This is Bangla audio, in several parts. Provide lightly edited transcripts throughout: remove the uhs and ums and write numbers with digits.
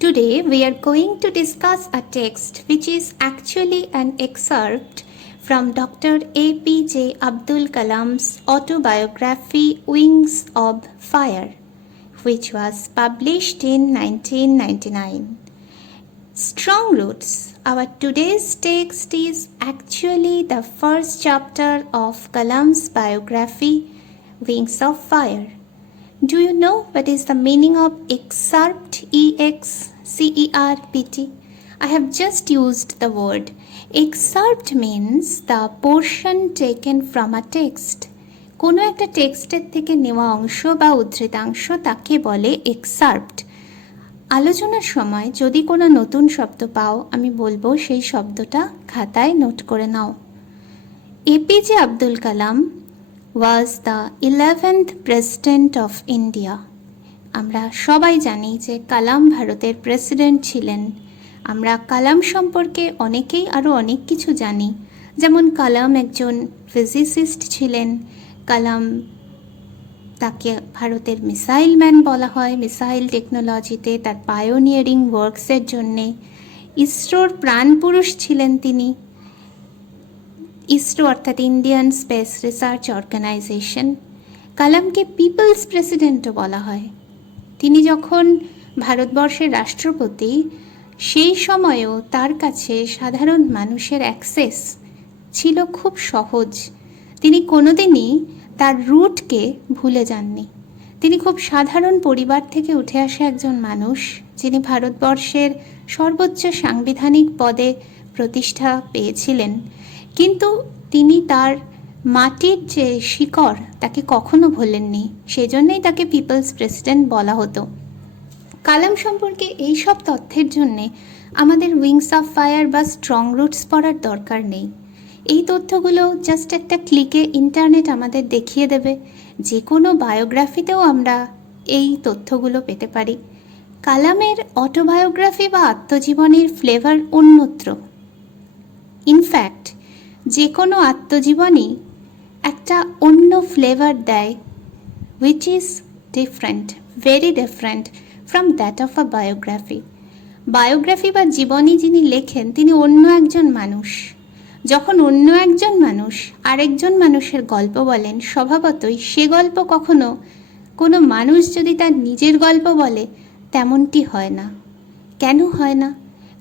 Today we are going to discuss a text which is actually an excerpt from Dr. APJ Abdul Kalam's autobiography Wings of Fire, which was published in 1999. Strong Roots. Our today's text is actually the first chapter of Kalam's biography Wings of Fire. Do you know what is the meaning of excerpt? EXCERPT. I have just used the word. Excerpt means the portion taken from a text. কোনো একটা টেক্সটের থেকে নেওয়া অংশ বা উদ্ধৃতাংশ তাকে বলে এক্সার্প্ট। আলোচনার সময় যদি কোনো নতুন শব্দ পাও আমি বলবো সেই শব্দটা খাতায় নোট করে নাও। APJ Abdul Kalam was the 11th president of India. আমরা সবাই জানি যে কালাম ভারতের প্রেসিডেন্ট ছিলেন। আমরা কালাম সম্পর্কে অনেকেই আরও অনেক কিছু জানি, যেমন কালাম একজন ফিজিসিস্ট ছিলেন। কালাম তাকে ভারতের মিসাইল ম্যান বলা হয় মিসাইল টেকনোলজিতে তার পায়োনিয়ারিং ওয়ার্কসের জন্যে। ইসরোর প্রাণপুরুষ ছিলেন তিনি। ইসরো অর্থাৎ ইন্ডিয়ান স্পেস রিসার্চ অর্গানাইজেশন। কালামকে পিপলস প্রেসিডেন্টও বলা হয়। তিনি যখন ভারতবর্ষের রাষ্ট্রপতি, সেই সময়েও তার কাছে সাধারণ মানুষের অ্যাক্সেস ছিল খুব সহজ। তিনি কোনোদিনই তার রুটকে ভুলে যাননি। তিনি খুব সাধারণ পরিবার থেকে উঠে আসা একজন মানুষ, যিনি ভারতবর্ষের সর্বোচ্চ সাংবিধানিক পদে প্রতিষ্ঠা পেয়েছিলেন, কিন্তু তিনি তার মাটির যে শিকড় তাকে কখনো ভোলেননি। সেজন্যই তাকে পিপলস প্রেসিডেন্ট বলা হতো। কালাম সম্পর্কে এই সব তথ্যের জন্যে আমাদের উইংস অফ ফায়ার বা স্ট্রং রুটস পড়ার দরকার নেই। এই তথ্যগুলো জাস্ট একটা ক্লিকে ইন্টারনেট আমাদের দেখিয়ে দেবে। যে কোনো বায়োগ্রাফিতেও আমরা এই তথ্যগুলো পেতে পারি। কালামের অটোবায়োগ্রাফি বা আত্মজীবনীর ফ্লেভার অন্যত্র। ইনফ্যাক্ট যে কোনো আত্মজীবনী একটা অন্য ফ্লেভার দেয়, which is different, very different from that of a biography. Biography বা জীবনী যিনি লেখেন তিনি অন্য একজন মানুষ। যখন অন্য একজন মানুষ আরেকজন মানুষের গল্প বলেন, স্বভাবতই সে গল্প কখনো কোনো মানুষ যদি তার নিজের গল্প বলে তেমনটি হয় না। কেন হয় না?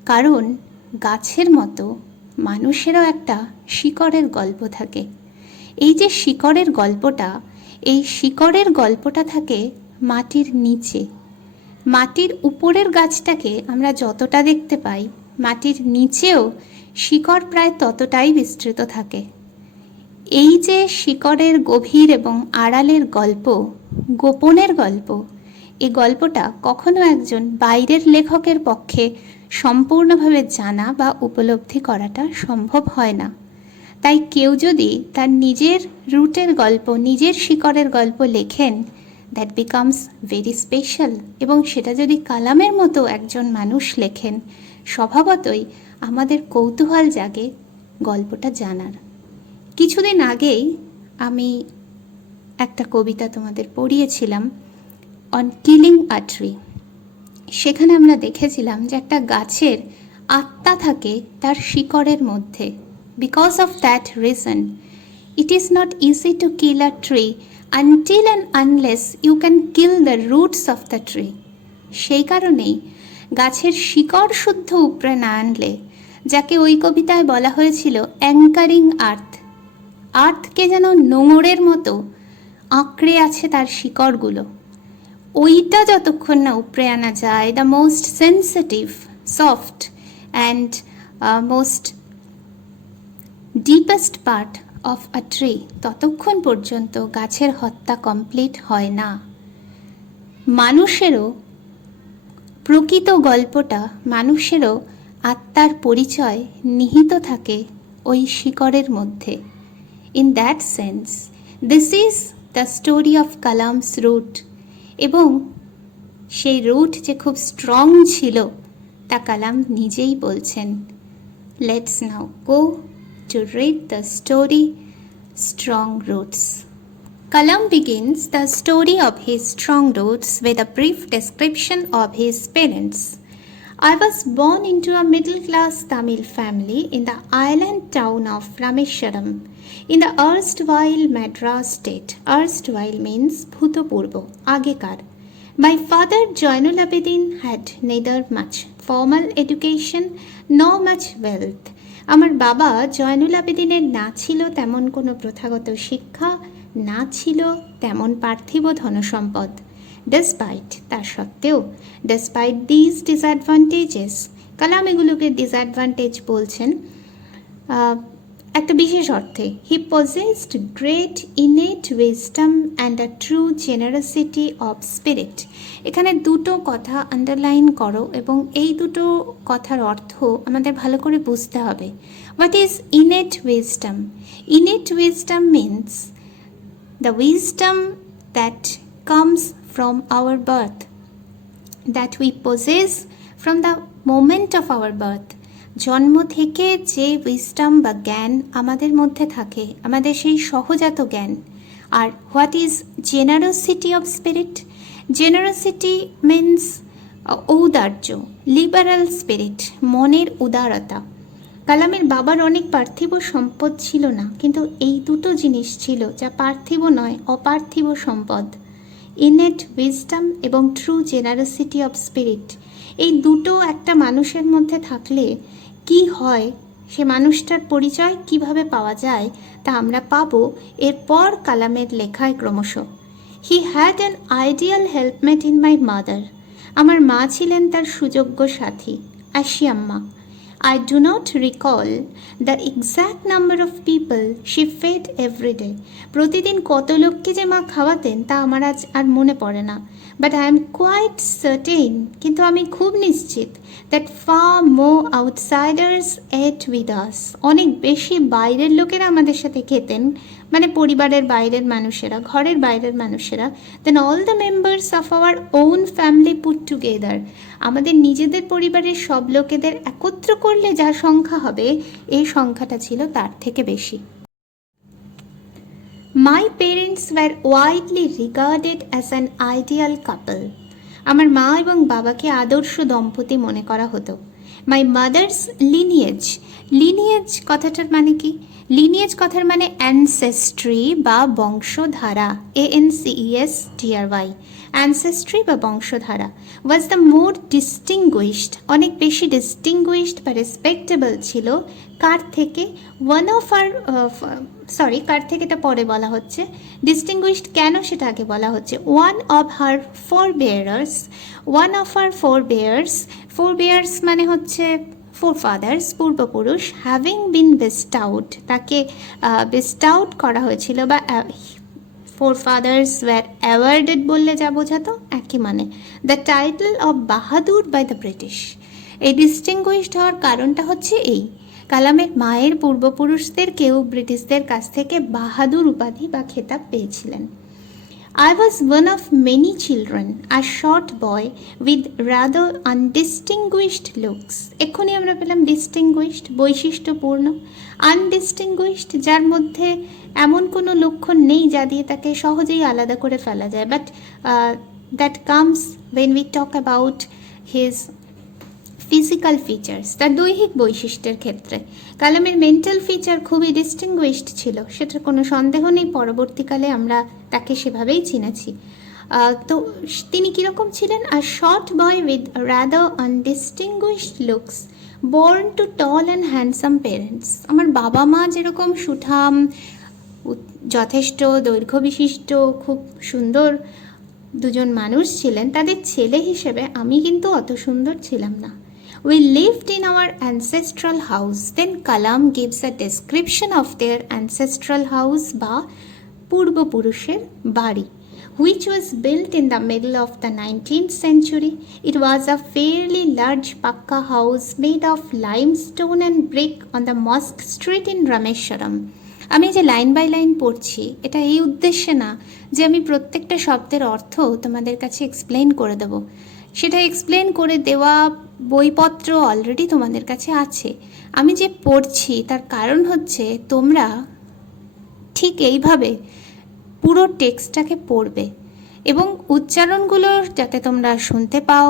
কারণ গাছের মতো মানুষেরও একটা শিকড়ের গল্প থাকে। এই যে শিকড়ের গল্পটা, এই শিকড়ের গল্পটা থাকে মাটির নিচে। মাটির উপরের গাছটাকে আমরা যতটা দেখতে পাই, মাটির নিচেও শিকড় প্রায় ততটাই বিস্তৃত থাকে। এই যে শিকড়ের গভীর এবং আড়ালের গল্প, গোপনের গল্প, এই গল্পটা কখনো একজন বাইরের লেখকের পক্ষে সম্পূর্ণভাবে জানা বা উপলব্ধি করাটা সম্ভব হয় না। তাই কেউ যদি তার নিজের রুটের গল্প, নিজের শিকড়ের গল্প লেখেন, দ্যাট বিকামস ভেরি স্পেশাল। এবং সেটা যদি কালামের মতো একজন মানুষ লেখেন, স্বভাবতই আমাদের কৌতূহল জাগে গল্পটা জানার। কিছুদিন আগেই আমি একটা কবিতা তোমাদের পড়িয়েছিলাম, অন কিলিং আ ট্রি। সেখানে আমরা দেখেছিলাম যে একটা গাছের আত্মা থাকে তার শিকড়ের মধ্যে। Because of that reason it is not easy to kill a tree until and unless you can kill the roots of the tree. সেই কারণেই গাছের শিকড় শুদ্ধ উপড়ে না আনলে, যাকে ওই কবিতায় বলা হয়েছিল অ্যাঙ্কারিং আর্থ, আর্থকে যেন নোঙরের মতো আঁকড়ে আছে তার শিকড়গুলো, ওইটা যতক্ষণ না উপড়ে আনা যায়, the most sensitive, soft and most deepest part of a tree, ততক্ষণ পর্যন্ত গাছের হত্যা কমপ্লিট হয় না। মানুষেরও প্রকৃত গল্পটা, মানুষেরও আত্মার পরিচয় নিহিত থাকে ওই শিকড়ের মধ্যে। In that sense this is the story of Kalam's root. এবং সেই রুট যে খুব স্ট্রং ছিল তা কালাম নিজেই বলছেন। Let's now go to read the story strong roots. Kalam begins the story of his strong roots with a brief description of his parents. I was born into a middle-class Tamil family in the island town of Rameshwaram in the erstwhile Madras state. Erstwhile means Bhutopurbo, Agekar. My father Jainul Abidin had neither much formal education nor much wealth. আমার বাবা জয়নুল আবেদিনের না ছিল তেমন কোনো প্রথাগত শিক্ষা, না ছিল তেমন পার্থিব ধনসম্পদ। ডেসপাইট, তার সত্ত্বেও, ডেসপাইট দিস ডিসঅ্যাডভান্টেজেস, কালাম এগুলোকে ডিসঅ্যাডভান্টেজ বলছেন একটা বিশেষ অর্থে। He possessed great innate wisdom and a true generosity of spirit. এখানে দুটো কথা আন্ডারলাইন করো এবং এই দুটো কথার অর্থ আমাদের ভালো করে বুঝতে হবে। What is innate wisdom? Innate wisdom means the wisdom that comes from our birth, that we possess from the moment of our birth. জন্ম থেকে যে উইজডম বা জ্ঞান আমাদের মধ্যে থাকে, আমাদের সেই সহজাত জ্ঞান। আর what is generosity of spirit? Generosity means ঔদার্য, লিবারাল স্পিরিট, মনের উদারতা। কালামের বাবার অনেক পার্থিব সম্পদ ছিল না, কিন্তু এই দুটো জিনিস ছিল যা পার্থিব নয়, অপার্থিব সম্পদ। ইনেট উইজডম এবং ট্রু জেনারসিটি অফ স্পিরিট, এই দুটো একটা মানুষের মধ্যে থাকলে কি হয়, সে মানুষটার পরিচয় কিভাবে পাওয়া যায় তা আমরা পাবো এরপর কালামের লেখায় ক্রমশ। He had an ideal helpmate in my mother. আমার মা ছিলেন তার সুযোগ্য সাথী, Ashiamma. I do not recall the exact number of people she fed every day. প্রতিদিন কত লোককে যে মা খাওয়াতেন তা আমার আজ আর মনে পড়ে না। But I am quite certain, কিন্তু আমি খুব নিশ্চিত, that far more outsiders ate with us. অনেক বেশি বাইরের লোকেরা আমাদের সাথে খেতেন, মানে পরিবারের বাইরের মানুষেরা, ঘরের বাইরের মানুষেরা, then all the members of our own family put together. আমাদের নিজেদের পরিবারের সব লোকেদের একত্র করলে যা সংখ্যা হবে, এই সংখ্যাটা ছিল তার থেকে বেশি। My parents were widely regarded as an ideal couple. আমার মা এবং বাবাকে আদর্শ দম্পতি মনে করা হতো। মাই মাদার্স লিনিয়েজ, লিনিয়েজ কথাটার মানে কি? লিনিয়েজ কথার মানে অ্যানসেস্ট্রি বা বংশধারা, ANCESTRY, অ্যানসেস্ট্রি বা বংশধারা। ওয়াজ দ্য মোর ডিস্টিংগুইশড, অনেক বেশি ডিস্টিংগুইশড বা রেসপেক্টেবল ছিল। কার থেকে? ওয়ান অফ আর কার থেকে এটা পরে বলা হচ্ছে। ডিস্টিংগুইশড কেন সেটা আগে বলা হচ্ছে। One of her forebears, one of our forebears মানে হচ্ছে ফোরফাদার্স, পূর্বপুরুষ। হ্যাভিং বিন বেস্টাউড, তাকে বেস্টাউড করা হয়েছিল, বা ফোরফাদার্স ওয়্যার অ্যাওয়ার্ডেড বললে যা বোঝাতো একই মানে। The title of Bahadur by the British. এই ডিস্টিংগুইশড হওয়ার কারণটা হচ্ছে এই, কালামের মায়ের পূর্বপুরুষদের কেউ ব্রিটিশদের কাছ থেকে বাহাদুর উপাধি বা খেতাব পেয়েছিলেন। I was one of many children, a short boy with rather undistinguished looks. এক্ষুনি আমরা পেলাম ডিস্টিংগুইশড, বৈশিষ্ট্যপূর্ণ। আনডিস্টিংগুইশড, যার মধ্যে এমন কোনো লক্ষণ নেই যা দিয়ে তাকে সহজেই আলাদা করে ফেলা যায়। But that comes when we talk about his physical features, তার দৈহিক বৈশিষ্ট্যের ক্ষেত্রে। কালামের মেন্টাল ফিচার খুবই ডিস্টিংগুইশড ছিল, সেটার কোনো সন্দেহ নেই। পরবর্তীকালে আমরা তাকে সেভাবেই চিনেছি। তো তিনি কীরকম ছিলেন? A short boy with rather undistinguished looks, born to tall and handsome parents. আমার বাবা মা যেরকম সুঠাম, যথেষ্ট দৈর্ঘ্য বিশিষ্ট, খুব সুন্দর দুজন মানুষ ছিলেন, তাদের ছেলে হিসেবে আমি কিন্তু অত সুন্দর ছিলাম না। We lived in our ancestral house. Then Kalam gives a description of their ancestral house বা পূর্বপুরুষের বাড়ি, which was built in the middle of the 19th century. It was a fairly large pakka house made of limestone and brick on the Mosque Street in Rameshwaram. আমি যে লাইন বাই লাইন পড়ছি এটা এই উদ্দেশ্যে না যে আমি প্রত্যেকটা শব্দের অর্থ তোমাদের কাছে এক্সপ্লেন করে দেব। সেটা এক্সপ্লেন করে দেওয়া বইপত্র অলরেডি তোমাদের কাছে আছে। আমি যে পড়ছি তার কারণ হচ্ছে তোমরা ঠিক এইভাবে পুরো টেক্সটটাকে পড়বে এবং উচ্চারণগুলো যাতে তোমরা শুনতে পাও,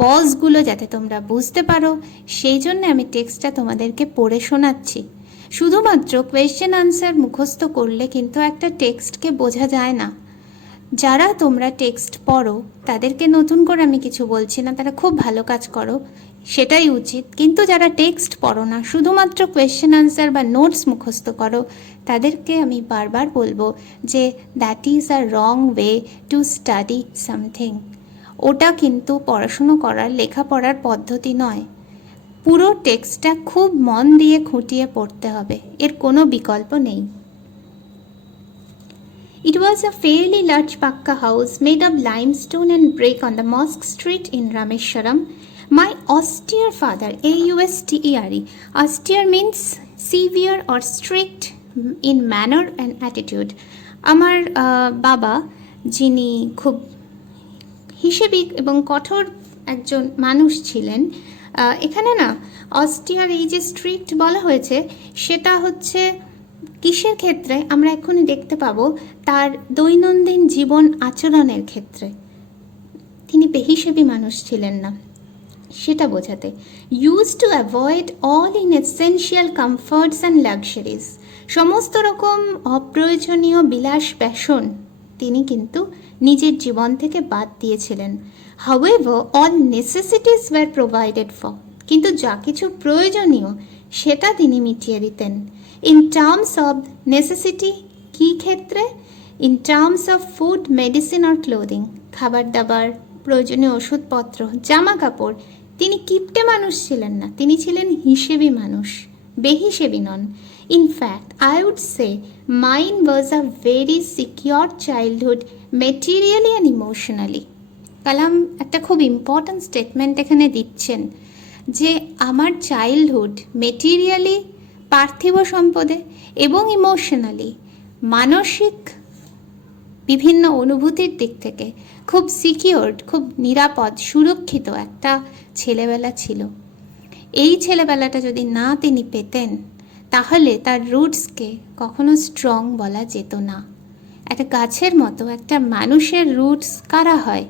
পজগুলো যাতে তোমরা বুঝতে পারো, সেই জন্য আমি টেক্সটটা তোমাদেরকে পড়ে শোনাচ্ছি। শুধুমাত্র কোয়েশ্চেন আনসার মুখস্থ করলে কিন্তু একটা টেক্সটকে বোঝা যায় না। যারা তোমরা টেক্সট পড়ো তাদেরকে নতুন করে আমি কিছু বলছি না, তারা খুব ভালো কাজ করো, সেটাই উচিত। কিন্তু যারা টেক্সট পড়ো না, শুধুমাত্র কোয়েশ্চেন আনসার বা নোটস মুখস্থ করো, তাদেরকে আমি বারবার বলবো যে that is a wrong way to study something. ওটা কিন্তু পড়াশুনো করার, লেখাপড়ার পদ্ধতি নয়। পুরো টেক্সটটা খুব মন দিয়ে খুঁটিয়ে পড়তে হবে, এর কোনো বিকল্প নেই। It was a fairly large pakka house made of limestone and brick on the Mosque Street in Rameshwaram. My austere father, A-U-S-T-E-R-E, austere means severe or strict in manner and attitude. আমার বাবা, যিনি খুব হিসেবি এবং কঠোর একজন মানুষ ছিলেন, এখানে না অস্টিয়ার এই যে স্ট্রিক্ট বলা হয়েছে, সেটা হচ্ছে কিসের ক্ষেত্রে আমরা এখনই দেখতে পাবো, তার দৈনন্দিন জীবন আচরণের ক্ষেত্রে। তিনি বেহিসেবি মানুষ ছিলেন না, সেটা বোঝাতে। Used to avoid all inessential comforts and luxuries, সমস্ত রকম অপ্রয়োজনীয় বিলাস ব্যাসন তিনি কিন্তু নিজের জীবন থেকে বাদ দিয়েছিলেন। However all necessities were provided for, কিন্তু যা কিছু প্রয়োজনীয় সেটা তিনি মিটিয়ে দিতেন। ইন টার্মস অফ নেসেসিটি, কী ক্ষেত্রে? In terms of food, medicine আর ক্লোদিং, খাবার দাবার, প্রয়োজনীয় ওষুধপত্র, জামা কাপড়। তিনি কিপটে মানুষ ছিলেন না, তিনি ছিলেন হিসেবি মানুষ, বেহিসেবি নন। In fact I would say mine was a very secure childhood materially and emotionally. Kalam একটা খুব ইম্পর্ট্যান্ট স্টেটমেন্ট এখানে দিচ্ছেন যে আমার চাইল্ডহুড মেটেরিয়ালি, পার্থিব সম্পদে, এবং ইমোশনালি, মানসিক বিভিন্ন অনুভূতির দিক থেকে খুব সিকিউরড, খুব নিরাপদ, সুরক্ষিত একটা ছেলেবেলা ছিল। এই ছেলেবেলাটা যদি না তিনি পেতেন, তাহলে তার রুটসকে কখনো স্ট্রং বলা যেত না। একটা গাছের মতো একটা মানুষের রুটস কারা হয়?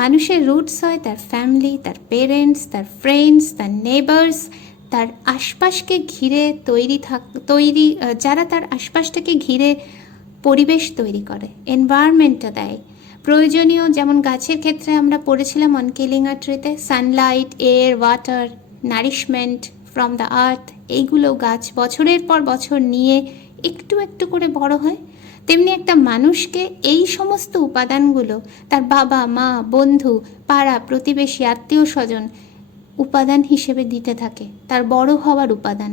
মানুষের রুটস হয় তার ফ্যামিলি, তার পেরেন্টস, তার ফ্রেন্ডস, তার নেবার্স, তার আশপাশকে ঘিরে যারা তার আশপাশটাকে ঘিরে পরিবেশ তৈরি করে, এনভায়রনমেন্টটা দেয় প্রয়োজনীয়। যেমন গাছের ক্ষেত্রে আমরা পড়েছিলাম অন কিলিং আ ট্রিতে, sunlight, air, water, nourishment from the earth, এইগুলো গাছ বছরের পর বছর নিয়ে একটু একটু করে বড় হয়। তেমনি একটা মানুষকে এই সমস্ত উপাদানগুলো তার বাবা মা, বন্ধু, পাড়া প্রতিবেশী, আত্মীয় স্বজন উপাদান হিসেবে দিতে থাকে, তার বড় হওয়ার উপাদান।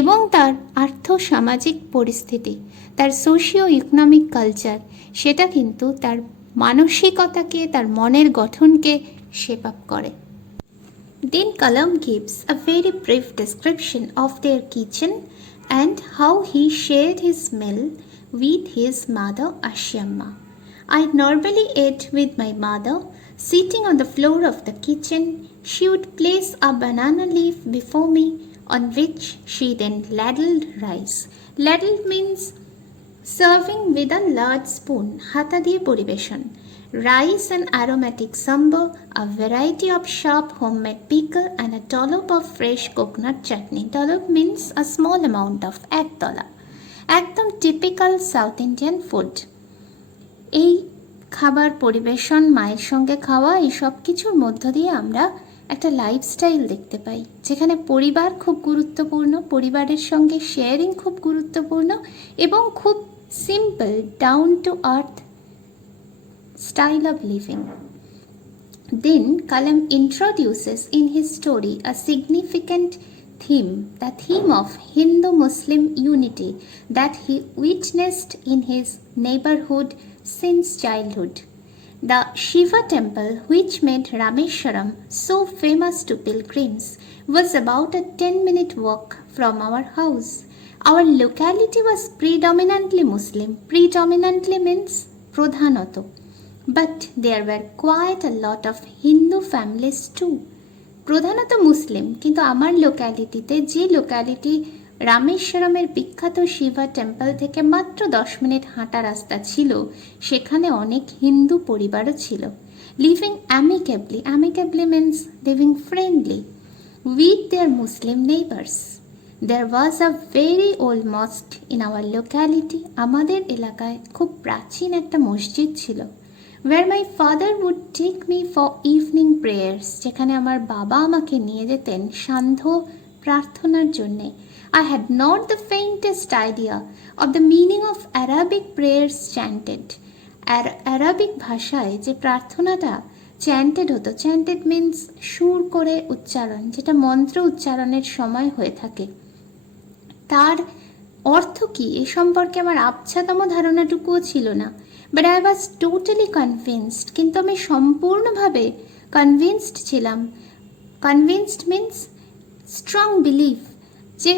এবং তার আর্থ সামাজিক পরিস্থিতি, তার সোশিও ইকোনমিক কালচার, সেটা কিন্তু তার মানসিকতাকে, তার মনের গঠনকে শেপ আপ করে। Then Kalam gives a very brief description of their kitchen and how he shared his meal with his mother Ashyamma. I normally ate with my mother. Sitting on the floor of the kitchen, she would place a banana leaf before me, on which she then ladled rice. Ladled means serving with a large spoon, hata diye poribeshon. Rice and aromatic sambar, a variety of sharp homemade pickle, and a dollop of fresh coconut chutney. Dollop means a small amount of ek dollop. একদম টিপিক্যাল সাউথ ইন্ডিয়ান ফুড। এই খাবার পরিবেশন, মায়ের সঙ্গে খাওয়া, এই সব কিছুর মধ্য দিয়ে আমরা একটা লাইফস্টাইল দেখতে পাই, যেখানে পরিবার খুব গুরুত্বপূর্ণ, পরিবারের সঙ্গে শেয়ারিং খুব গুরুত্বপূর্ণ, এবং খুব simple, down to earth style of living. Then Kalam introduces in his story a significant theme, the theme of Hindu-Muslim unity that he witnessed in his neighborhood since childhood. The Shiva temple, which made Rameshwaram so famous to pilgrims, was about a 10-minute walk from our house. Our locality was predominantly Muslim. Predominantly means prodhanato. But there were quite a lot of Hindu families too. প্রধানত মুসলিম, কিন্তু আমার লোক্যালিটিতে, যে লোক্যালিটি রামেশ্বরমের বিখ্যাত শিবা টেম্পল থেকে মাত্র 10 মিনিট হাঁটা রাস্তা ছিল, সেখানে অনেক হিন্দু পরিবারও ছিল। living amicably. Amicably means living friendly with their Muslim neighbors. There was a very old mosque in our locality. আমাদের এলাকায় খুব প্রাচীন একটা মসজিদ ছিল, where my father would take me for evening prayers, যেখানে আমার বাবা আমাকে নিয়ে যেতেন সান্ধ্য প্রার্থনার জন্যে। I had not the faintest idea of the meaning of Arabic prayers chanted. Arabic ভাষায় যে প্রার্থনাটা চ্যান্টেড হতো, চ্যান্টেড মিন্স সুর করে উচ্চারণ, যেটা মন্ত্র উচ্চারণের সময় হয়ে থাকে, তার অর্থ কী এ সম্পর্কে আমার আবছাতম ধারণাটুকুও ছিল না। But I was totally convinced, কিন্তু আমি সম্পূর্ণভাবে কনভিন্সড ছিলাম। কনভিন্সড মিন্স স্ট্রং বিলিফ, যে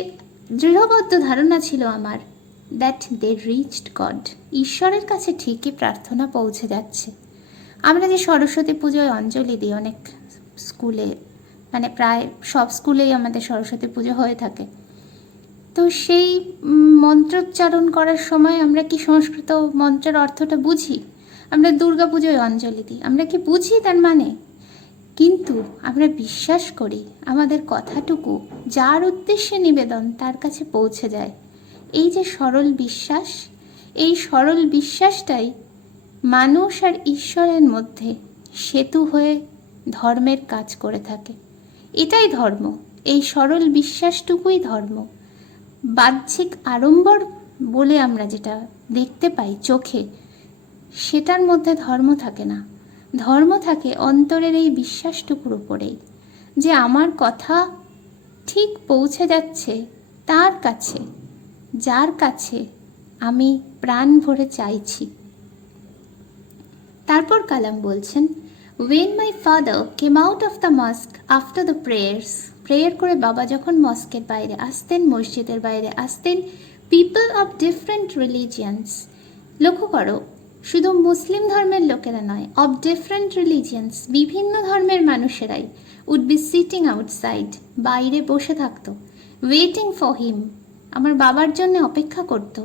দৃঢ়বদ্ধ ধারণা ছিল আমার, দ্যাট দে রিচড গড, ঈশ্বরের কাছে ঠিকই প্রার্থনা পৌঁছে যাচ্ছে। আমরা যে সরস্বতী পুজোয় অঞ্জলি দিই অনেক স্কুলে, মানে প্রায় সব স্কুলেই আমাদের সরস্বতী পুজো হয়ে থাকে, তো সেই মন্ত্রোচ্চারণ করার সময় আমরা কি সংস্কৃত মন্ত্রের অর্থটা বুঝি? আমরা দুর্গা পুজোয় অঞ্জলি দিই, আমরা কি বুঝি তার মানে? কিন্তু আমরা বিশ্বাস করি আমাদের কথাটুকু যার উদ্দেশ্যে নিবেদন তার কাছে পৌঁছে যায়। এই যে সরল বিশ্বাস, এই সরল বিশ্বাসটাই মানুষ আর ঈশ্বরের মধ্যে সেতু হয়ে ধর্মের কাজ করে থাকে। এটাই ধর্ম, এই সরল বিশ্বাসটুকুই ধর্ম। বাহ্যিক আড়ম্বর বলে আমরা যেটা দেখতে পাই চোখে, সেটার মধ্যে ধর্ম থাকে না। ধর্ম থাকে অন্তরের এই বিশ্বাসটুকুর উপরেই, যে আমার কথা ঠিক পৌঁছে যাচ্ছে তার কাছে, যার কাছে আমি প্রাণ ভরে চাইছি। তারপর কালাম বলছেন, when my father came out of the mosque after the prayers, prayer করে বাবা যখন মস্কের বাইরে আসতেন, মসজিদের বাইরে আসতেন, পিপল অফ ডিফারেন্ট রিলিজিয়ান্স, লক্ষ্য করো শুধু মুসলিম ধর্মের লোকেরা নয়, অফ ডিফারেন্ট রিলিজিয়ান্স, বিভিন্ন ধর্মের মানুষেরাই উড বি সিটিং আউটসাইড, বাইরে বসে থাকতো, ওয়েটিং ফর হিম, আমার বাবার জন্য অপেক্ষা করতো।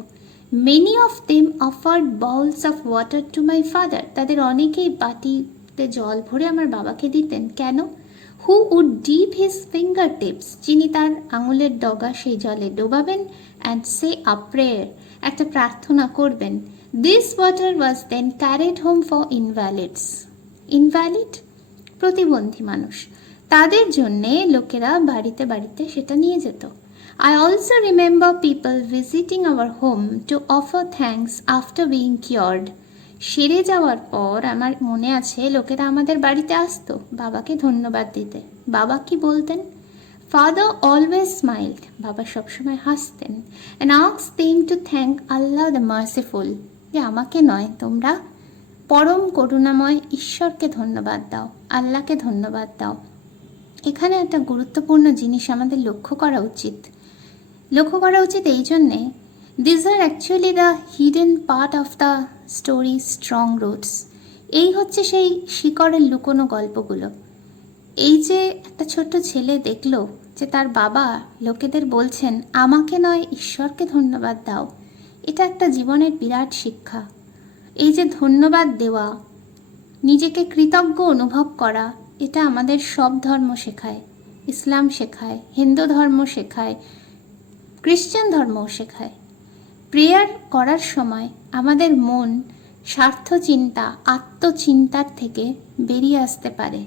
Many of them offered bowls of water to my father, তাদের অনেকেই বাটিতে জল ভরে আমার বাবাকে দিতেন। কেন? Who would dip his finger tips, যিনি তার আঙুলের ডগা সেই জলে ডোবাবেন, অ্যান্ড সে আ প্রেয়ার, একটা প্রার্থনা করবেন। This water was then carried home for invalids, invalid প্রতিবন্ধী মানুষ, তাদের জন্যে লোকেরা বাড়িতে বাড়িতে সেটা নিয়ে যেত। I also remember people visiting our home to offer thanks after being cured. সেরে যাওয়ার পর আমার মনে আছে লোকেরা আমাদের বাড়িতে আসতো বাবাকে ধন্যবাদ দিতে। বাবা কি বলতেন? Father always smiled, বাবা সবসময় হাসতেন, and asked them to thank Allah the merciful, যে আমাকে নয়, তোমরা পরম করুণাময় ঈশ্বরকে ধন্যবাদ দাও, আল্লাহকে ধন্যবাদ দাও। এখানে একটা গুরুত্বপূর্ণ জিনিস আমাদের লক্ষ্য করা উচিত এই জন্যে, this are actually the hidden part of the story strong roots. এই হচ্ছে সেই শিকড়ের লুকোনো গল্পগুলো। এই যে একটা ছোট্ট ছেলে দেখলো যে তার বাবা লোকেদের বলছেন আমাকে নয় ঈশ্বরকে ধন্যবাদ দাও, এটা একটা জীবনের বিরাট শিক্ষা। এই যে ধন্যবাদ দেওয়া, নিজেকে কৃতজ্ঞ অনুভব করা, এটা আমাদের সব ধর্ম শেখায়। ইসলাম শেখায়, হিন্দু ধর্ম শেখায়, খ্রিশ্চান ধর্মও শেখায়। প্রেয়ার করার সময় আমাদের মন স্বার্থ চিন্তা, আত্মচিন্তার থেকে বেরিয়ে আসতে পারে।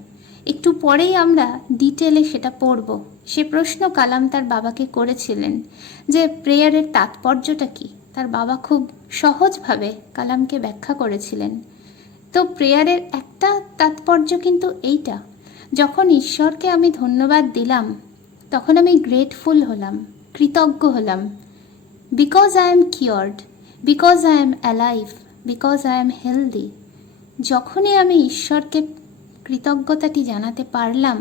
একটু পরেই আমরা ডিটেলে সেটা পড়ব। সে প্রশ্ন কালাম তার বাবাকে করেছিলেন যে প্রেয়ারের তাৎপর্যটা কী। তার বাবা খুব সহজভাবে কালামকে ব্যাখ্যা করেছিলেন। তো প্রেয়ারের একটা তাৎপর্য কিন্তু এইটা, যখন ঈশ্বরকে আমি ধন্যবাদ দিলাম তখন আমি গ্রেটফুল হলাম, কৃতজ্ঞ হলাম। Because I am cured, because I am alive, because I am healthy. যখনই আমি ঈশ্বরকে কৃতজ্ঞতাটি জানাতে পারলাম,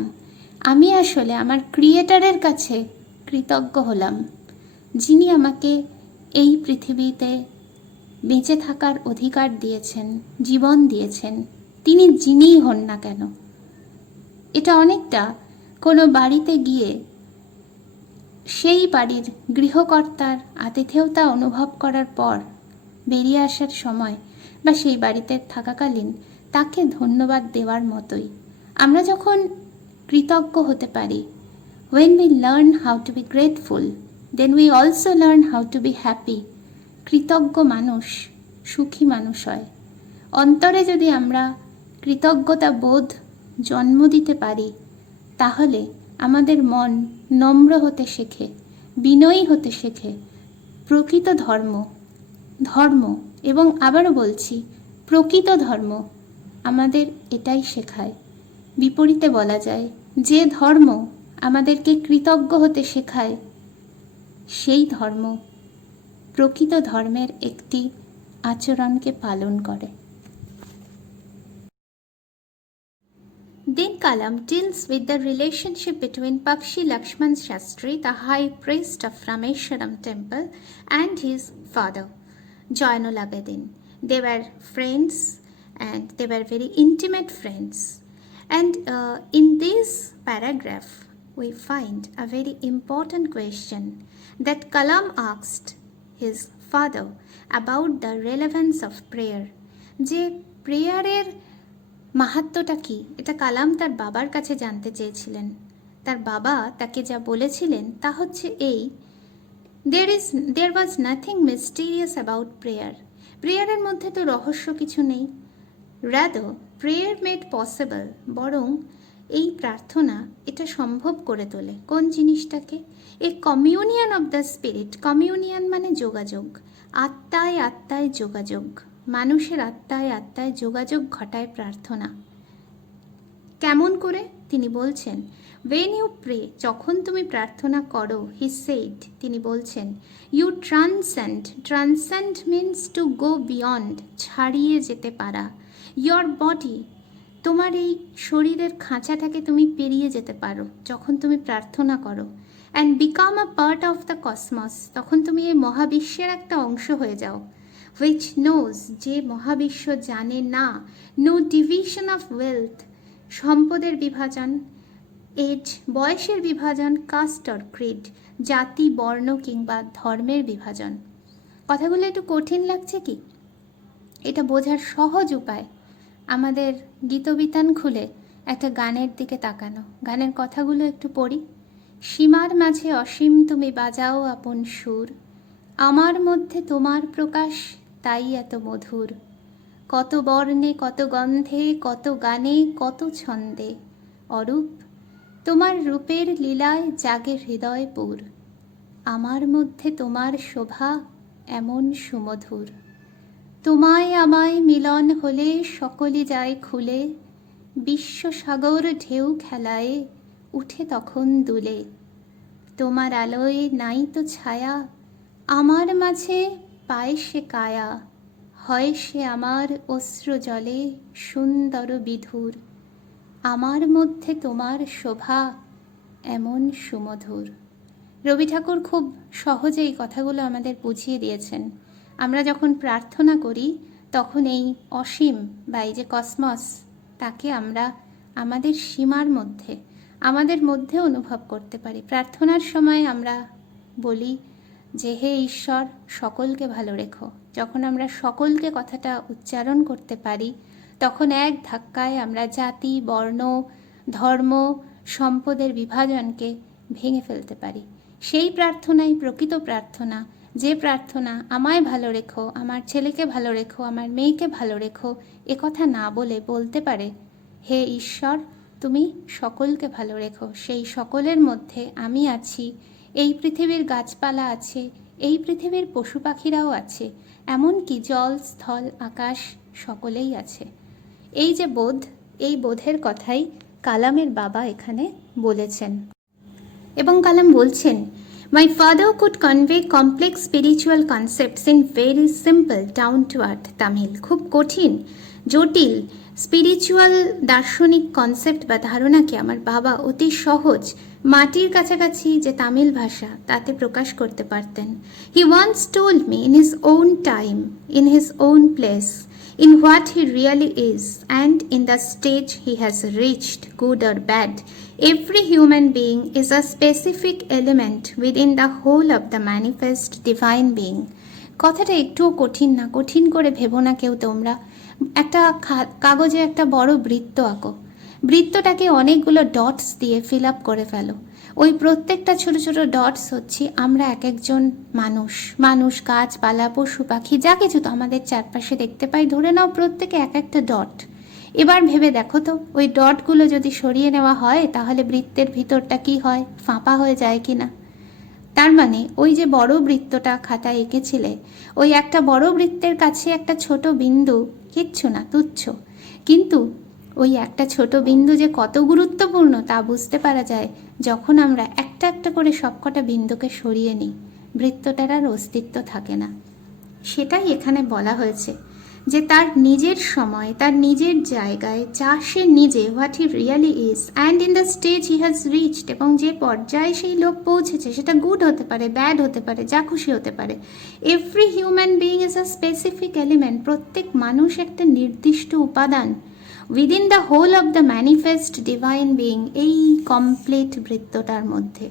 আমি আসলে আমার ক্রিয়েটারের কাছে কৃতজ্ঞ হলাম, যিনি আমাকে এই পৃথিবীতে বেঁচে থাকার অধিকার দিয়েছেন, জীবন দিয়েছেন, তিনি যিনিই হন না কেন। এটা অনেকটা কোনো বাড়িতে গিয়ে সেই বাড়ির গৃহকর্তার আতিথেয়তা অনুভব করার পর বেরিয়ে আসার সময় বা সেই বাড়িতে থাকাকালীন তাকে ধন্যবাদ দেওয়ার মতোই। আমরা যখন কৃতজ্ঞ হতে পারি, when we learn how to be grateful, then we also learn how to be happy. কৃতজ্ঞ মানুষ সুখী মানুষ হয়। অন্তরে যদি আমরা কৃতজ্ঞতা বোধ জন্ম দিতে পারি, তাহলে আমাদের মন নম্র হতে শেখে, বিনয়ী হতে শেখে। প্রকৃত ধর্ম এবং আবারও বলছি, প্রকৃত ধর্ম আমাদের এটাই শেখায়। বিপরীতে বলা যায়, যে ধর্ম আমাদেরকে কৃতজ্ঞ হতে শেখায়, সেই ধর্ম প্রকৃত ধর্মের একটি আচরণকে পালন করে। Then Kalam deals with the relationship between Pakshi Lakshman Shastri, the high priest of Rameshwaram temple, and his father, Jainul Abedin. They were friends and they were very intimate friends. And in this paragraph, we find a very important question that Kalam asked his father about the relevance of prayer. যে প্রেয়ারের মাহাত্ম্যটা কি, এটা কালাম তার বাবার কাছে জানতে চেয়েছিলেন। তার বাবা তাকে যা বলেছিলেন তা হচ্ছে এই, there was nothing mysterious about prayer. প্রেয়ারের মধ্যে তো রহস্য কিছু নেই। rather prayer made possible, বরং এই প্রার্থনা এটা সম্ভব করে তোলে কোন জিনিসটাকে, a communion of the spirit. Communion মানে যোগাযোগ, আত্মায় আত্মায় যোগাযোগ, মানুষের আত্মায় আত্মায় যোগাযোগ ঘটায় প্রার্থনা। কেমন করে তিনি বলছেন, when you pray, যখন তুমি প্রার্থনা করো, he said, তিনি বলছেন, you transcend means to go beyond, ছাড়িয়ে যেতে পারা, your body, তোমার এই শরীরের খাঁচাটাকে তুমি পেরিয়ে যেতে পারো যখন তুমি প্রার্থনা করো, and become a part of the cosmos, তখন তুমি এই মহাবিশ্বের একটা অংশ হয়ে যাও, which knows, যে মহাবিশ্ব জানে না, no division of wealth, সম্পদের বিভাজন, এজ, বয়সের বিভাজন, কাস্ট অর ক্রিড, জাতি বর্ণ কিংবা ধর্মের বিভাজন। কথাগুলো একটু কঠিন লাগছে কি? এটা বোঝার সহজ উপায় আমাদের গীতবিতান খুলে একটা গানের দিকে তাকানো। গানের কথাগুলো একটু পড়ি। সীমার মাঝে অসীম তুমি বাজাও আপন সুর, আমার মধ্যে তোমার প্রকাশ তাই এত মধুর, কত বর্ণে কত গন্ধে কত গানে কত ছন্দে, অরূপ তোমার রূপের লীলায় জাগে হৃদয় পুর, আমার মধ্যে তোমার শোভা এমন সুমধুর, তোমায় আমায় মিলন হলে সকলে যায় খুলে, বিশ্বসাগর ঢেউ খেলায় উঠে তখন দুলে, তোমার আলোয় নাই তো ছায়া, আমার মাঝে পায় সে কায়া, হয় সে আমার অশ্রু জলে সুন্দর বিধুর, আমার মধ্যে তোমার শোভা এমন সুমধুর। রবি ঠাকুর খুব সহজেই কথাগুলো আমাদের বুঝিয়ে দিয়েছেন। আমরা যখন প্রার্থনা করি তখন এই অসীম বা এই যে কসমস, তাকে আমরা আমাদের সীমার মধ্যে আমাদের মধ্যে অনুভব করতে পারি। প্রার্থনার সময় আমরা বলি যে হে ঈশ্বর সকলকে ভালো রেখো। যখন আমরা সকলকে কথাটা উচ্চারণ করতে পারি তখন এক ধাক্কায় আমরা জাতি বর্ণ ধর্ম সম্পদের বিভাজনকে ভেঙে ফেলতে পারি। সেই প্রার্থনাই প্রকৃত প্রার্থনা, যে প্রার্থনা আমায় ভালো রেখো, আমার ছেলেকে ভালো রেখো, আমার মেয়েকে ভালো রেখো কথা না বলে বলতে পারে হে ঈশ্বর তুমি সকলকে ভালো রেখো, সেই সকলের মধ্যে আমি আছি, এই পৃথিবীর গাছপালা আছে, এই পৃথিবীর পশু পাখিরাও আছে, এমনকি জল স্থল আকাশ সকলেই আছে। এই যে বোধ, এই বোধের কথাই কালামের বাবা এখানে বলেছেন। এবং কালাম বলছেন, My father could convey complex spiritual concepts in very simple, down-to-earth Tamil. খুব কঠিন, জটিল স্পিরিচুয়াল দার্শনিক কনসেপ্ট বা ধারণাকে আমার বাবা অতি সহজ মাটির কাছাকাছি যে তামিল ভাষা তাতে প্রকাশ করতে পারতেন। He once told me in his own time, in his own place, in what he really is and in the stage he has reached, good or bad, every human being is a specific element within the whole of the manifest divine being. কথাটা একটুও কঠিন না, কঠিন করে ভেবো না কেউ তোমরা। একটা কাগজে একটা বড় বৃত্ত আঁকো, বৃত্তটাকে অনেকগুলো ডটস দিয়ে ফিল আপ করে ফেলো। ওই প্রত্যেকটা ছোট ছোট ডটস হচ্ছে আমরা এক একজন মানুষ, মানুষ, গাছপালা, পশু পাখি, যা কিছু তো আমাদের চারপাশে দেখতে পাই, ধরে নাও প্রত্যেকে এক একটা ডট। এবার ভেবে দেখো তো, ওই ডটগুলো যদি সরিয়ে নেওয়া হয় তাহলে বৃত্তের ভিতরটা কি হয়, ফাঁপা হয়ে যায় কি না? তার মানে ওই যে বড় বৃত্তটা খাতায় এঁকেছিলে, ওই একটা বড় বৃত্তের কাছে একটা ছোট বিন্দু কিচ্ছু না, তুচ্ছ। কিন্তু ওই একটা ছোট বিন্দু যে কত গুরুত্বপূর্ণ তা বুঝতে পারা যায় যখন আমরা একটা একটা করে সবকটা বিন্দুকে সরিয়ে নিই, বৃত্তটার আর অস্তিত্ব থাকে না। সেটাই এখানে বলা হয়েছে যে তার নিজের সময়, তার নিজের জায়গায়, যা সে নিজে, what he really is and in the stage he has reached, এবং যে পর্যায়ে সেই লোক পৌঁছেছে, সেটা গুড হতে পারে, ব্যাড হতে পারে, যা খুশি হতে পারে। Every human being is a specific element, প্রত্যেক মানুষ একটা নির্দিষ্ট উপাদান within the whole of the manifest divine being, এই কমপ্লিট বৃত্তটার মধ্যে।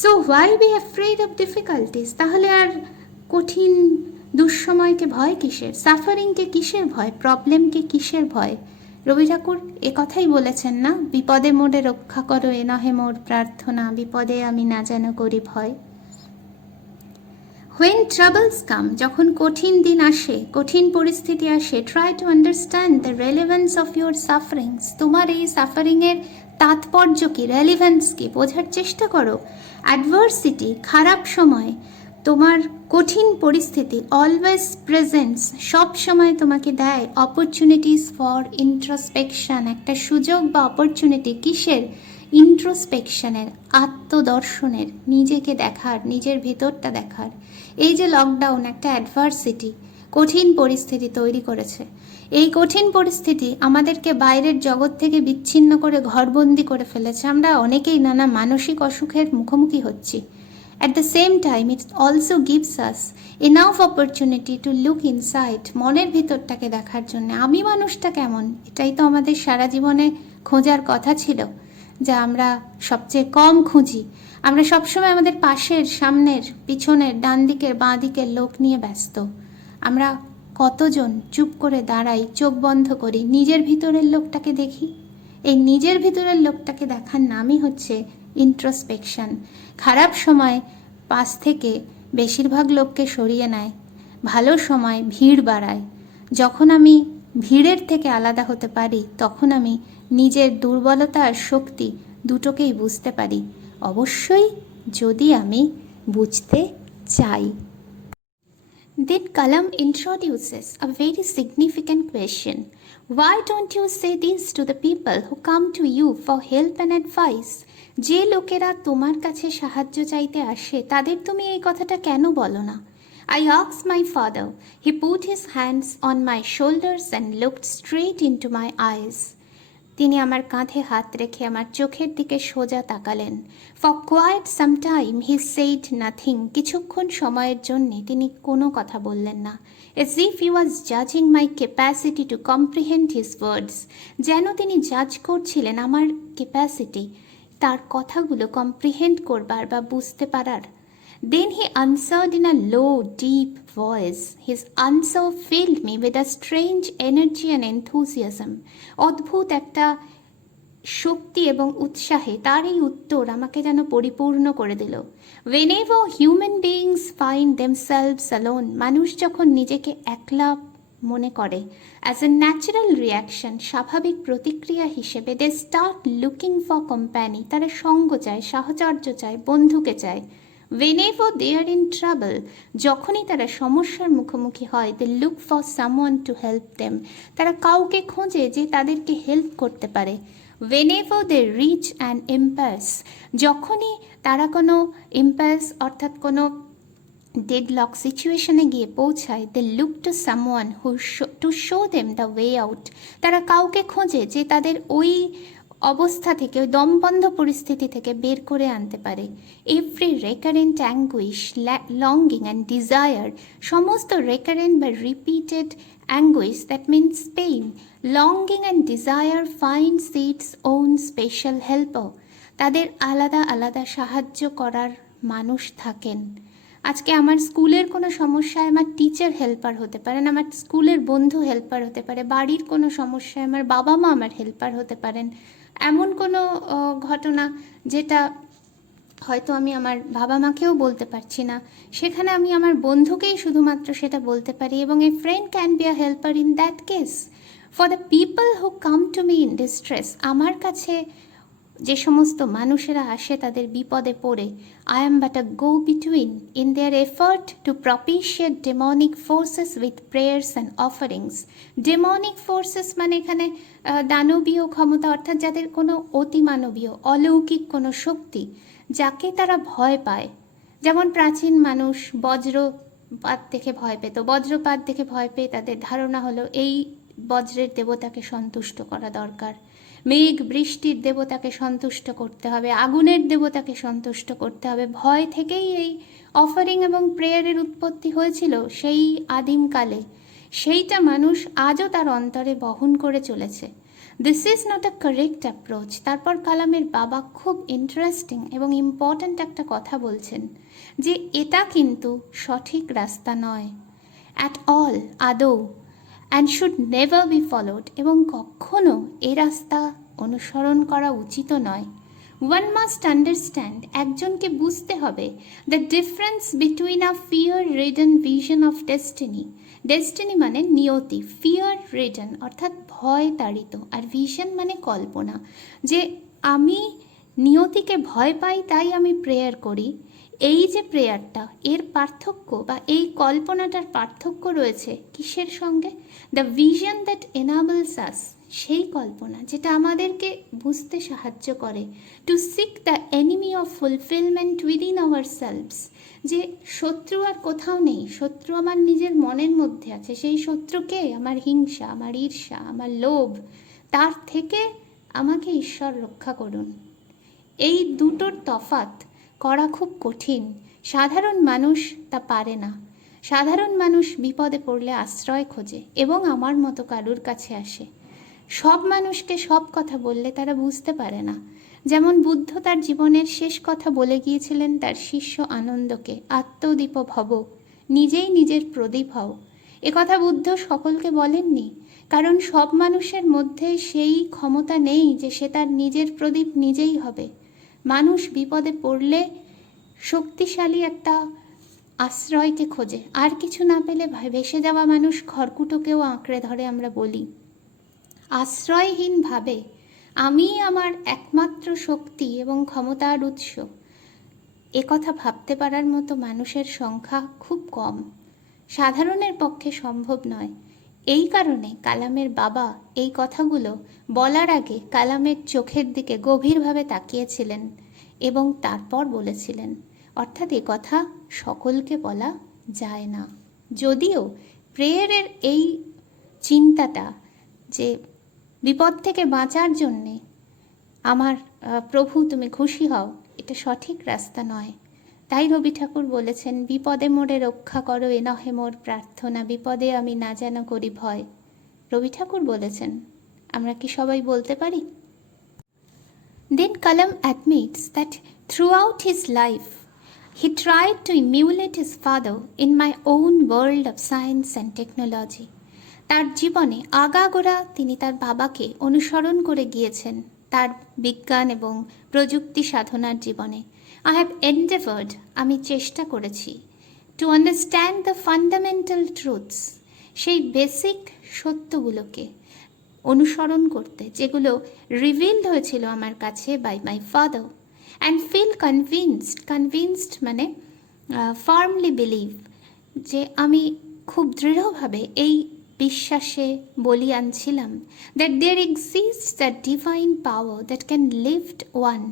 So why be afraid of difficulties? তাহলে আর কঠিন দুঃসময়কে ভয় কিসের? সাফারিংকে কিসের ভয়? প্রবলেমকে কিসের ভয়? রবি ঠাকুর এ কথাই বলেছেন না, বিপদে মোরে রক্ষা করো এ নহে মোর প্রার্থনা, বিপদে আমি না যেন করি ভয়। When troubles come, যখন কঠিন দিন আসে, কঠিন পরিস্থিতি আসে, try to understand the relevance of your sufferings, তোমার এই সাফারিংয়ের তাৎপর্য কি, রেলিভেন্স কি, বোঝার চেষ্টা করো। অ্যাডভার্সিটি, খারাপ সময়, তোমার কঠিন পরিস্থিতি অলওয়েজ প্রেজেন্টস, সব সময় তোমাকে দেয় অপরচুনিটিস ফর ইন্ট্রোস্পেকশন, একটা সুযোগ বা অপরচুনিটি কিসের? ইন্ট্রোস্পেকশনের, আত্মদর্শনের, নিজেকে দেখার, নিজের ভেতরটা দেখার। এই যে লকডাউন একটা অ্যাডভার্সিটি, কঠিন পরিস্থিতি তৈরি করেছে। এই কঠিন পরিস্থিতি আমাদেরকে বাইরের জগৎ থেকে বিচ্ছিন্ন করে ঘরবন্দি করে ফেলেছে। আমরা অনেকেই নানা মানসিক অসুখের মুখোমুখি হচ্ছি। At the same time, it also gives us enough opportunity to look inside, মনের ভিতরটাকে দেখার জন্য আমি মানুষটা কেমন। এটাই তো আমাদের সারা জীবনে খোঁজার কথা ছিল, যা আমরা সবচেয়ে কম খুঁজি। আমরা সবসময় আমাদের পাশের, সামনের, পিছনের, ডান দিকের, বাঁ দিকের লোক নিয়ে ব্যস্ত। আমরা কতজন চুপ করে দাঁড়াই, চোখ বন্ধ করি, নিজের ভিতরের লোকটাকে দেখি? এই নিজের ভিতরের লোকটাকে দেখার নামই হচ্ছে ইন্ট্রোস্পেকশন। খারাপ সময় পাশ থেকে বেশিরভাগ লোককে সরিয়ে নেয়, ভালো সময় ভিড় বাড়ায়। যখন আমি ভিড়ের থেকে আলাদা হতে পারি, তখন আমি নিজের দুর্বলতা আর শক্তি দুটোকেই বুঝতে পারি, অবশ্যই যদি আমি বুঝতে চাই। Then Kalam introduces a very significant question. Why don't you say this to the people who come to you for help and advice? যে লোকেরা তোমার কাছে সাহায্য চাইতে আসে, তাদের তুমি এই কথাটা কেন বলো না? I asked my father. He put his hands on my shoulders and looked straight into my eyes. তিনি আমার কাঁধে হাত রেখে আমার চোখের দিকে সোজা তাকালেন। For quite some time he said nothing, কিছুক্ষণ সময়ের জন্যে তিনি কোনো কথা বললেন না। এজ ইফ হি ওয়াজ জাজিং my capacity to comprehend his words, যেন তিনি জাজ করছিলেন আমার ক্যাপাসিটি, তার কথাগুলো কম্প্রিহেন্ড করবার বা বুঝতে পারার। Then he answered in a low, deep voice. His answer filled me with a strange energy and enthusiasm. অদ্ভুত একটা শক্তি এবং উৎসাহে তার এই উত্তর আমাকে যেন পরিপূর্ণ করে দিল। Whenever human beings find themselves alone, মানুষ যখন নিজেকে একলা মনে করে, অ্যাজ এ ন্যাচারাল রিয়াকশন, স্বাভাবিক প্রতিক্রিয়া হিসেবে, they start looking for company, তারা সঙ্গ চায়, সাহচর্য চায়, বন্ধুকে চায়। Whenever they are in trouble, যখনই তারা সমস্যার মুখোমুখি হয়, they look for someone to help them, তারা কাউকে খোঁজে যে তাদেরকে হেল্প করতে পারে। Whenever they reach an impasse, যখনই তারা কোনো impasse অর্থাৎ কোনো ডেডলক সিচুয়েশনে গিয়ে পৌঁছায়, they look to someone to show them the way out, তারা কাউকে খোঁজে যে তাদের ওই অবস্থা থেকে, ওই দমবন্ধ পরিস্থিতি থেকে বের করে আনতে পারে। Every recurrent anguish, longing and desire, সমস্ত রেকারেন্ট বা repeated anguish, that means pain, longing and desire finds its own special helper, তাদের আলাদা আলাদা সাহায্য করার মানুষ থাকেন। আজকে আমার স্কুলের কোনো সমস্যায় আমার টিচার হেল্পার হতে পারেন, আমার স্কুলের বন্ধু হেল্পার হতে পারে, বাড়ির কোনো সমস্যায় আমার বাবা মা আমার হেল্পার হতে পারেন। এমন কোনো ঘটনা যেটা হয়তো আমি আমার বাবা মাকেও বলতে পারছি না, সেখানে আমি আমার বন্ধুকেই শুধুমাত্র সেটা বলতে পারি, এবং a friend can be a helper in that case. For the people who come to me in distress, আমার কাছে যে সমস্ত মানুষেরা আসে তাদের বিপদে পড়ে, I am but a go between in their effort to propitiate demonic forces with prayers and offerings. Demonic forces মানে এখানে দানবীয় ক্ষমতা, অর্থাৎ যাদের কোনো অতিমানবীয় অলৌকিক কোনো শক্তি, যাকে তারা ভয় পায়। যেমন প্রাচীন মানুষ বজ্রপাত দেখে ভয় পেত, বজ্রপাত দেখে ভয় পেয়ে তাদের ধারণা হলো এই বজ্রের দেবতাকে সন্তুষ্ট করা দরকার, মেঘ বৃষ্টির দেবতাকে সন্তুষ্ট করতে হবে, আগুনের দেবতাকে সন্তুষ্ট করতে হবে। ভয় থেকেই এই অফারিং এবং প্রেয়ারের উৎপত্তি হয়েছিল সেই আদিমকালে। সেইটা মানুষ আজও তার অন্তরে বহন করে চলেছে। This is not a correct approach. তারপর কালামের বাবা খুব ইন্টারেস্টিং এবং ইম্পর্ট্যান্ট একটা কথা বলছেন, যে এটা কিন্তু সঠিক রাস্তা নয় অ্যাট অল, আদৌ, and should never be followed, এবং কখনো এ রাস্তা অনুসরণ করা উচিত নয়। ওয়ান মাস্ট আন্ডারস্ট্যান্ড, একজনকে বুঝতে হবে, the difference between a fear ridden vision of destiny. Destiny মানে নিয়তি, ফিয়ার রিডেন অর্থাৎ ভয় তাড়িত, আর ভিশন মানে কল্পনা। যে আমি নিয়তিকে ভয় পাই তাই আমি প্রেয়ার করি, এই যে প্রেয়ারটা, এর পার্থক্য বা এই কল্পনাটার পার্থক্য রয়েছে কিসের সঙ্গে? The vision that enables us, সেই কল্পনা যেটা আমাদেরকে বুঝতে সাহায্য করে, to seek the enemy of fulfilment within ourselves, যে শত্রু আর কোথাও নেই, শত্রু আমার নিজের মনের মধ্যে আছে। সেই শত্রুকে আমার হিংসা, আমার ঈর্ষা, আমার লোভ, তার থেকে আমাকে ঈশ্বর রক্ষা করুন। এই দুটোর তফাৎ করা খুব কঠিন, সাধারণ মানুষ তা পারে না। সাধারণ মানুষ বিপদে পড়লে আশ্রয় খোঁজে এবং আমার মতো কারুর কাছে আসে। সব মানুষকে সব কথা বললে তারা বুঝতে পারে না। যেমন বুদ্ধ তার জীবনের শেষ কথা বলে গিয়েছিলেন তার শিষ্য আনন্দকে, আত্মদীপ ভব, নিজেই নিজের প্রদীপ হও। কথা বুদ্ধ সকলকে বলেননি, কারণ সব মানুষের মধ্যে সেই ক্ষমতা নেই যে সে তার নিজের প্রদীপ নিজেই হবে। মানুষ বিপদে পড়লে শক্তিশালী একটা আশ্রয়কে খোঁজে, আর কিছু না পেলে ভেসে যাওয়া মানুষ খড়কুটোকেও আঁকড়ে ধরে। আমরা বলি আশ্রয়হীন ভাবে আমি আমার একমাত্র শক্তি এবং ক্ষমতার উৎস, একথা ভাবতে পারার মতো মানুষের সংখ্যা খুব কম, সাধারণের পক্ষে সম্ভব নয়। এই কারণে কালামের বাবা এই কথাগুলো বলার আগে কালামের চোখের দিকে গভীরভাবে তাকিয়েছিলেন এবং তারপর বলেছিলেন। অর্থাৎ এ কথা সকলকে বলা যায় না। যদিও প্রেয়ারের এই চিন্তাটা যে বিপদ থেকে বাঁচার জন্যে আমার প্রভু তুমি খুশি হও, এটা সঠিক রাস্তা নয়। তাই রবি ঠাকুর বলেছেন, বিপদে মোরে রক্ষা করো এ নহে মোর প্রার্থনা, বিপদে আমি না যেন করি ভয়। রবি ঠাকুর বলেছেন, আমরা কি সবাই বলতে পারি? Then Kalam admits that throughout his life he tried to emulate his father in my own world of science and technology. তার জীবনে আগাগোড়া তিনি তার বাবাকে অনুসরণ করে গিয়েছেন তার বিজ্ঞান এবং প্রযুক্তি সাধনার জীবনে। আই হ্যাভ এন্ডেভার্ড, আমি চেষ্টা করেছি, to understand the fundamental truths, সেই বেসিক সত্যগুলোকে অনুসরণ করতে যেগুলো রিভিলড হয়েছিল আমার কাছে by my father, and feel convinced মানে ফার্মলি বিলিভ, যে আমি খুব দৃঢ়ভাবে এই বিশ্বাসে বলিয়ান ছিলাম, that there exists the divine power that can lift one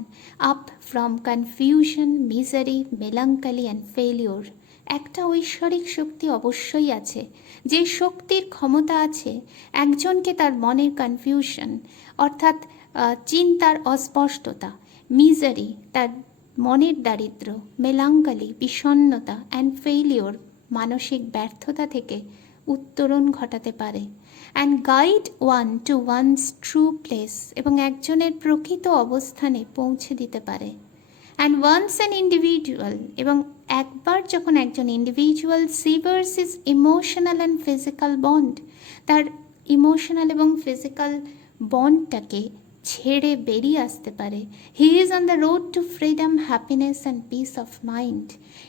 up from confusion, misery, melancholy and failure. একটা ঐশ্বরিক শক্তি অবশ্যই আছে, যে শক্তির ক্ষমতা আছে একজনকে তার মনের কনফিউশন অর্থাৎ চিন্তার অস্পষ্টতা, মিজারি তার মনের দারিদ্র্য, মেলাঙ্কালি বিষণ্ণতা, অ্যান্ড ফেইলিওর মানসিক ব্যর্থতা থেকে উত্তরণ ঘটাতে পারে, and guide one to one's true place, এবং একজনের প্রকৃত অবস্থানে পৌঁছে দিতে পারে। অ্যান্ড ওয়ান্স অ্যান ইন্ডিভিজুয়াল, এবং একবার যখন একজন individual severs his emotional and physical bond, তার ইমোশনাল এবং ফিজিক্যাল বন্ডটাকে ছেড়ে বেরিয়ে আসতে পারে, he is on the road to freedom, happiness and peace of mind.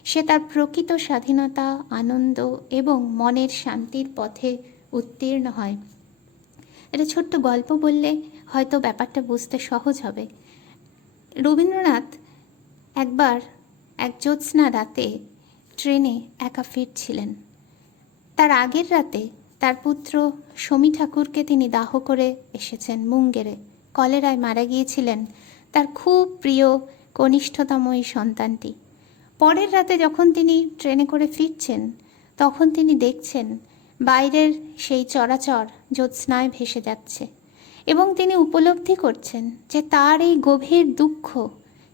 সে তার প্রকৃত স্বাধীনতা, আনন্দ এবং মনের শান্তির পথে উত্তীর্ণ হয়। এটা ছোট্ট গল্প বললে হয়তো ব্যাপারটা বুঝতে সহজ হবে। রবীন্দ্রনাথ একবার এক জ্যোৎস্না রাতে ট্রেনে একা ফিরছিলেন। তার আগের রাতে তার পুত্র সমী ঠাকুরকে তিনি দাহ করে এসেছেন মুঙ্গেরে। কলেরায় মারা গিয়েছিলেন তার খুব প্রিয় কনিষ্ঠতম এই সন্তানটি। পরের রাতে যখন তিনি ট্রেনে করে ফিরছেন, তখন তিনি দেখছেন বাইরের সেই চরাচর জ্যোৎস্নায় ভেসে যাচ্ছে, এবং তিনি উপলব্ধি করছেন যে তার এই গভীর দুঃখ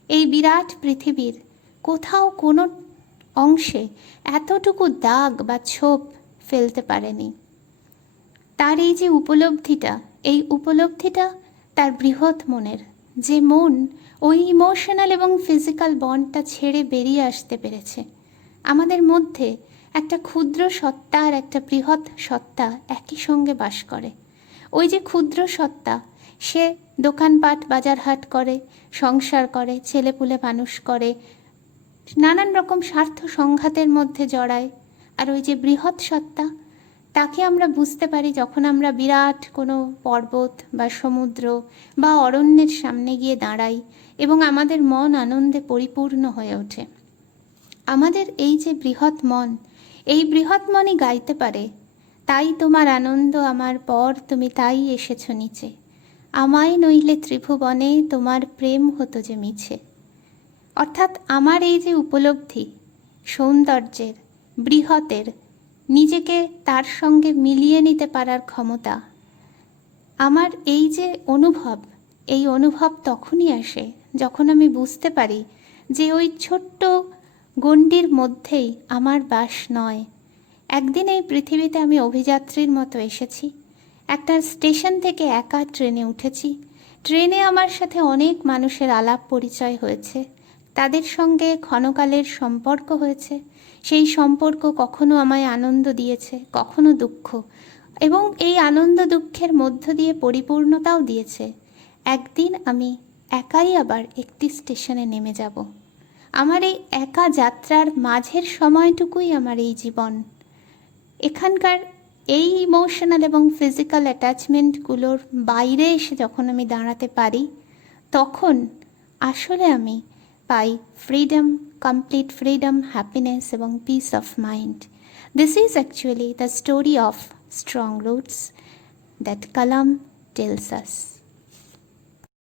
এই বিরাট পৃথিবীর কোথাও কোনো অংশে এতটুকু দাগ বা ছোপ ফেলতে পারেনি। তার এই যে উপলব্ধিটা, এই উপলব্ধিটা তার বৃহৎ মনের, যে মন ওই ইমোশনাল এবং ফিজিক্যাল বন্ডটা ছেড়ে বেরিয়ে আসতে পেরেছে। আমাদের মধ্যে একটা ক্ষুদ্র সত্তা আর একটা বৃহৎ সত্তা একই সঙ্গে বাস করে। ওই যে ক্ষুদ্র সত্তা, সে দোকানপাট বাজারহাট করে, সংসার করে, ছেলেপুলে মানুষ করে, নানান রকম স্বার্থ সংঘাতের মধ্যে জড়ায়। আর ওই যে বৃহৎ সত্তা, তাকে আমরা বুঝতে পারি যখন আমরা বিরাট কোনো পর্বত বা সমুদ্র বা অরণ্যের সামনে গিয়ে দাঁড়াই এবং আমাদের মন আনন্দে পরিপূর্ণ হয়ে ওঠে। আমাদের এই যে বৃহৎ মন, এই বৃহৎ মনই গাইতে পারে, তাই তোমার আনন্দ আমার পর, তুমি তাই এসেছ নিচে, আমায় নইলে ত্রিভুবনে তোমার প্রেম হতো যে মিছে। অর্থাৎ আমার এই যে উপলব্ধি সৌন্দর্যের, বৃহতের, নিজেকে তার সঙ্গে মিলিয়ে নিতে পারার ক্ষমতা, আমার এই যে অনুভব, এই অনুভব তখনই আসে যখন আমি বুঝতে পারি যে ওই ছোট্ট গণ্ডির মধ্যেই আমার বাস নয়। একদিন এই পৃথিবীতে আমি অভিযাত্রীর মতো এসেছি। একটা স্টেশন থেকে একা ট্রেনে উঠেছি। ট্রেনে আমার সাথে অনেক মানুষের আলাপ পরিচয় হয়েছে, তাদের সঙ্গে ক্ষণকালের সম্পর্ক হয়েছে। সেই সম্পর্ক কখনো আমায় আনন্দ দিয়েছে, কখনো দুঃখ, এবং এই আনন্দ দুঃখের মধ্য দিয়ে পরিপূর্ণতাও দিয়েছে। একদিন আমি একাই আবার একটি স্টেশনে নেমে যাব। আমার এই একা যাত্রার মাঝের সময়টুকুই আমার এই জীবন। এখানকার এই ইমোশনাল এবং ফিজিক্যাল অ্যাটাচমেন্টগুলোর বাইরে এসে যখন আমি দাঁড়াতে পারি, তখন আসলে আমি পাই ফ্রিডম, কমপ্লিট ফ্রিডম, হ্যাপিনেস এবং piece of mind. This is actually the story of strong roots that Kalam tells us.